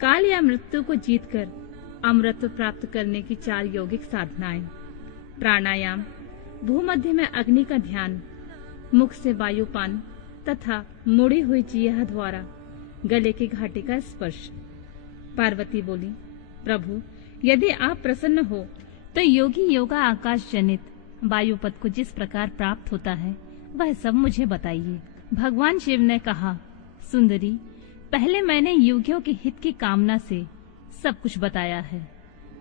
काल या मृत्यु को जीतकर अमरत्व प्राप्त करने की 4 यौगिक साधनाएं। प्राणायाम, भूमध्य में अग्नि का ध्यान, मुख से वायुपान तथा मुड़ी हुई जिह्वा द्वारा गले की घाटी का स्पर्श। पार्वती बोली, प्रभु, यदि आप प्रसन्न हो तो योगी योगा आकाश जनित वायुपद को जिस प्रकार प्राप्त होता है वह सब मुझे बताइए। भगवान शिव ने कहा, सुंदरी, पहले मैंने योगियों के हित की कामना से सब कुछ बताया है,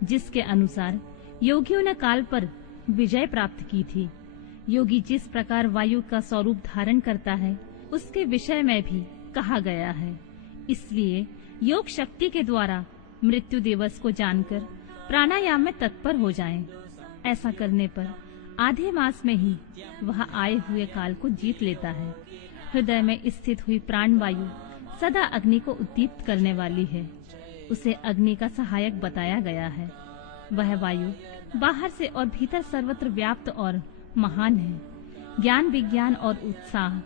जिसके अनुसार योगियों ने काल पर विजय प्राप्त की थी। योगी जिस प्रकार वायु का स्वरूप धारण करता है उसके विषय में भी कहा गया है। इसलिए योग शक्ति के द्वारा मृत्यु दिवस को जानकर प्राणायाम में तत्पर हो जाएं। ऐसा करने पर आधे मास में ही वह आए हुए काल को जीत लेता है। हृदय में स्थित हुई प्राण वायु सदा अग्नि को उद्दीप्त करने वाली है। उसे अग्नि का सहायक बताया गया है। वह वायु बाहर से और भीतर सर्वत्र व्याप्त और महान है। ज्ञान, विज्ञान और उत्साह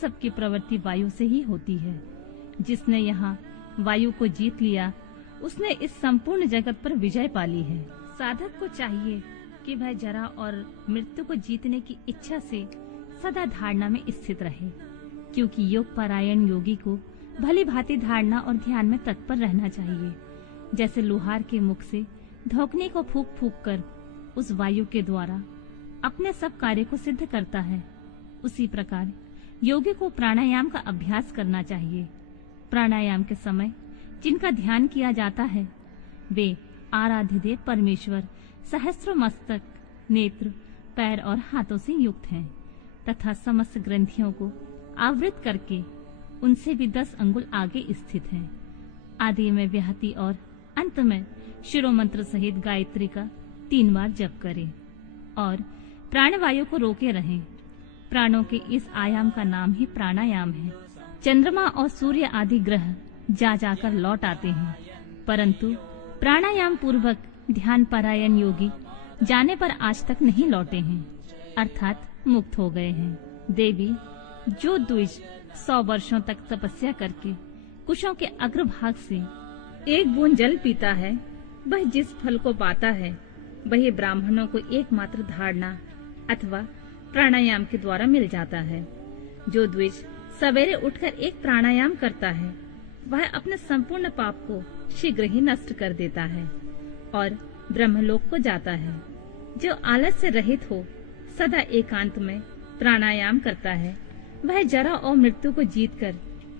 सबकी प्रवृत्ति वायु से ही होती है। जिसने यहाँ वायु को जीत लिया उसने इस संपूर्ण जगत पर विजय पाली है। साधक को चाहिए कि वह जरा और मृत्यु को जीतने की इच्छा से सदा धारणा में स्थित रहे, क्योंकि योग परायण योगी को भली भांति धारणा और ध्यान में तत्पर रहना चाहिए। जैसे लोहार के मुख से धोखनी को फूंक फूंक कर उस वायु के द्वारा अपने सब कार्य को सिद्ध करता है, उसी प्रकार योगी को प्राणायाम का अभ्यास करना चाहिए। प्राणायाम के समय जिनका ध्यान किया जाता है वे आराध्य देव परमेश्वर सहस्त्र मस्तक, नेत्र, पैर और हाथों से युक्त हैं तथा समस्त ग्रंथियों को आवृत करके उनसे भी 10 अंगुल आगे स्थित हैं। आदि में व्याहति और अंत में शिरोमंत्र सहित गायत्री का 3 बार जप करें और प्राणवायु को रोके रहें। प्राणों के इस आयाम का नाम ही प्राणायाम है। चंद्रमा और सूर्य आदि ग्रह जा जाकर लौट आते हैं, परंतु प्राणायाम पूर्वक ध्यान परायण योगी जाने पर आज तक नहीं लौटे हैं, अर्थात मुक्त हो गए हैं। देवी, जो द्विज 100 वर्षों तक तपस्या करके कुशों के अग्रभाग से एक बूंद जल पीता है, वह जिस फल को पाता है वही ब्राह्मणों को एकमात्र धारणा अथवा प्राणायाम के द्वारा मिल जाता है। जो द्विज सवेरे उठकर एक प्राणायाम करता है वह अपने संपूर्ण पाप को शीघ्र ही नष्ट कर देता है और ब्रह्मलोक को जाता है। जो आलस से रहित हो सदा एकांत में प्राणायाम करता है वह जरा और मृत्यु को जीतकर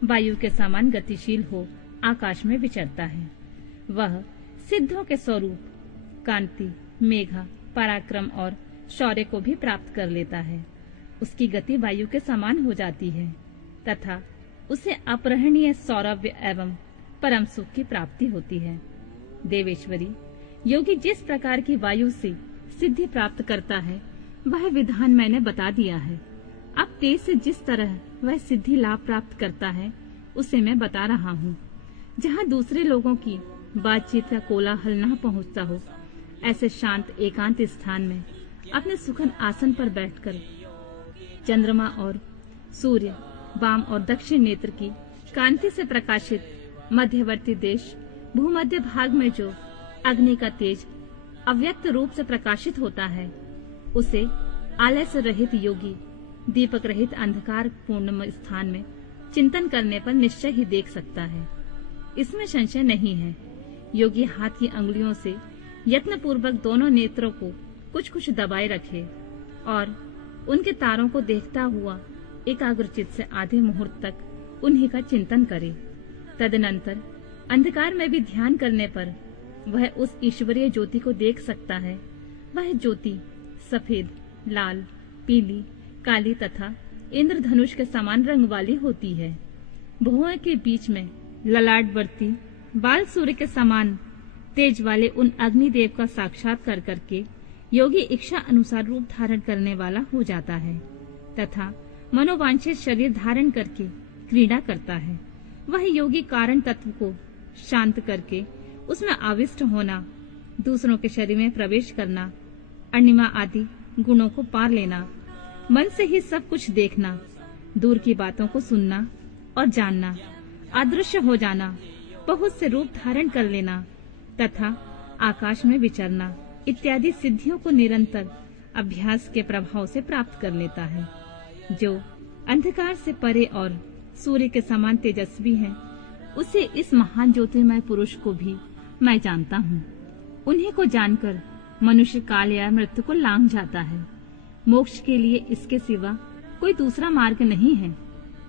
वायु के समान गतिशील हो आकाश में विचरता है। वह सिद्धों के स्वरूप कांति, मेघा, पराक्रम और शौर्य को भी प्राप्त कर लेता है। उसकी गति वायु के समान हो जाती है तथा उसे अपरहणीय सौरभ्य एवं परम सुख की प्राप्ति होती है। देवेश्वरी, योगी जिस प्रकार की वायु से सिद्धि प्राप्त करता है वह विधान मैंने बता दिया है। अब तेज से जिस तरह वह सिद्धि लाभ प्राप्त करता है उसे मैं बता रहा हूँ। जहाँ दूसरे लोगों की बातचीत का कोलाहल न पहुँचता हो, ऐसे शांत एकांत स्थान में अपने सुखद आसन पर बैठकर चंद्रमा और सूर्य, वाम और दक्षिण नेत्र की कांति से प्रकाशित मध्यवर्ती देश भूमध्य भाग में जो अग्नि का तेज अव्यक्त रूप से प्रकाशित होता है, उसे आलस्य रहित योगी दीपक रहित अंधकार पूर्ण स्थान में चिंतन करने पर निश्चय ही देख सकता है। इसमें संशय नहीं है। योगी हाथ की अंगुलियों से यत्न पूर्वक दोनों नेत्रों को कुछ कुछ दबाए रखे और उनके तारों को देखता हुआ एकाग्रचित से आधे मुहूर्त तक उन्हीं का चिंतन करे। तदनंतर अंधकार में भी ध्यान करने पर वह उस ईश्वरीय ज्योति को देख सकता है। वह ज्योति सफेद, लाल, पीली, काली तथा इंद्रधनुष के समान रंग वाली होती है। भुवों के बीच में ललाटवर्ती बाल सूर्य के समान तेज वाले उन अग्निदेव का साक्षात्कार करके योगी इच्छा अनुसार रूप धारण करने वाला हो जाता है तथा मनोवांछित शरीर धारण करके क्रीड़ा करता है। वह योगी कारण तत्व को शांत करके उसमें आविष्ट होना, दूसरों के शरीर में प्रवेश करना, अणिमा आदि गुणों को पार लेना, मन से ही सब कुछ देखना, दूर की बातों को सुनना और जानना, अदृश्य हो जाना बहुत से रूप धारण कर लेना तथा आकाश में विचरना इत्यादि सिद्धियों को निरंतर अभ्यास के प्रभाव से प्राप्त कर लेता है। जो अंधकार से परे और सूर्य के समान तेजस्वी है, उसे इस महान ज्योतिर्मय पुरुष को भी मैं जानता हूँ। उन्हीं को जानकर मनुष्य काल या मृत्यु को लांघ जाता है। मोक्ष के लिए इसके सिवा कोई दूसरा मार्ग नहीं है।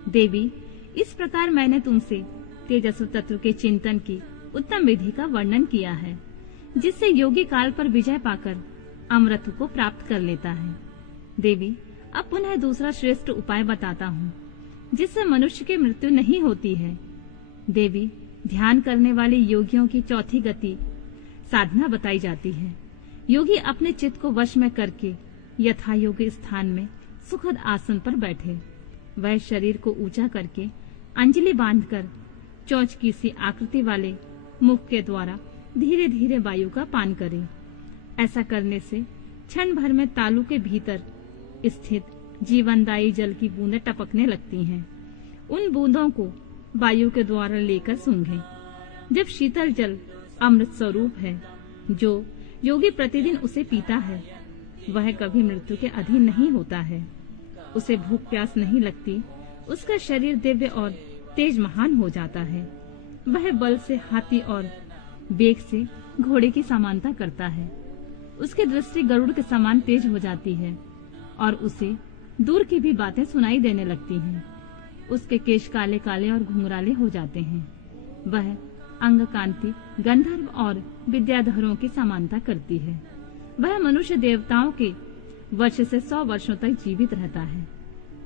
देवी, इस प्रकार मैंने तुमसे तेजस्व तत्व के चिंतन की उत्तम विधि का वर्णन किया है, जिससे योगी काल पर विजय पाकर अमृत को प्राप्त कर लेता है। देवी, अब पुनः दूसरा श्रेष्ठ उपाय बताता हूँ, जिससे मनुष्य की मृत्यु नहीं होती है। देवी, ध्यान करने वाले योगियों की चौथी गति साधना बताई जाती है। योगी अपने चित्त को वश में करके यथा योग्य स्थान में सुखद आसन पर बैठे। वह शरीर को ऊंचा करके अंजलि बांधकर चौच की सी आकृति वाले मुख के द्वारा धीरे धीरे वायु का पान करे। ऐसा करने से क्षण भर में तालू के भीतर स्थित जीवनदायी जल की बूंदें टपकने लगती हैं। उन बूंदों को वायु के द्वारा लेकर सूंघे। जब शीतल जल अमृत स्वरूप है, जो योगी प्रतिदिन उसे पीता है, वह कभी मृत्यु के अधीन नहीं होता है। उसे भूख प्यास नहीं लगती। उसका शरीर दिव्य और तेज महान हो जाता है। वह बल से हाथी और वेग से घोड़े की समानता करता है। उसकी दृष्टि गरुड़ के समान तेज हो जाती है और उसे दूर की भी बातें सुनाई देने लगती हैं। उसके केश काले काले और घुंघराले हो जाते हैं। वह अंग कांति गंधर्व और विद्याधरों की समानता करती है। वह मनुष्य देवताओं के वर्ष से 100 वर्षों तक जीवित रहता है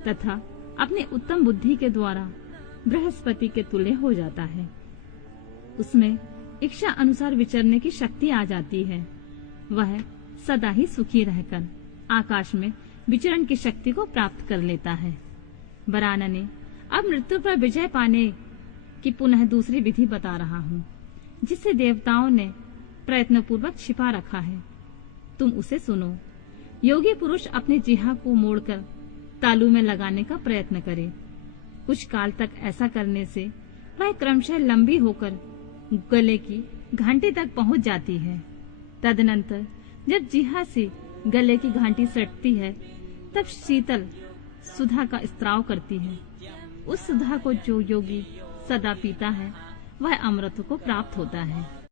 तथा अपनी उत्तम बुद्धि के द्वारा बृहस्पति के तुल्य हो जाता है। उसमें इच्छा अनुसार विचरने की शक्ति आ जाती है। वह सदा ही सुखी रहकर आकाश में विचरण की शक्ति को प्राप्त कर लेता है। बराना ने अब मृत्यु पर विजय पाने की पुनः दूसरी विधि बता रहा हूँ, जिसे देवताओं ने प्रयत्न पूर्वक छिपा रखा है। तुम उसे सुनो। योगी पुरुष अपने जिह्वा को मोड़कर तालू में लगाने का प्रयत्न करे। कुछ काल तक ऐसा करने से वह क्रमशः लंबी होकर गले की घंटी तक पहुंच जाती है। तदनंतर जब जिह्वा से गले की घंटी सटती है, तब शीतल सुधा का स्त्राव करती है। उस सुधा को जो योगी सदा पीता है, वह अमृत को प्राप्त होता है।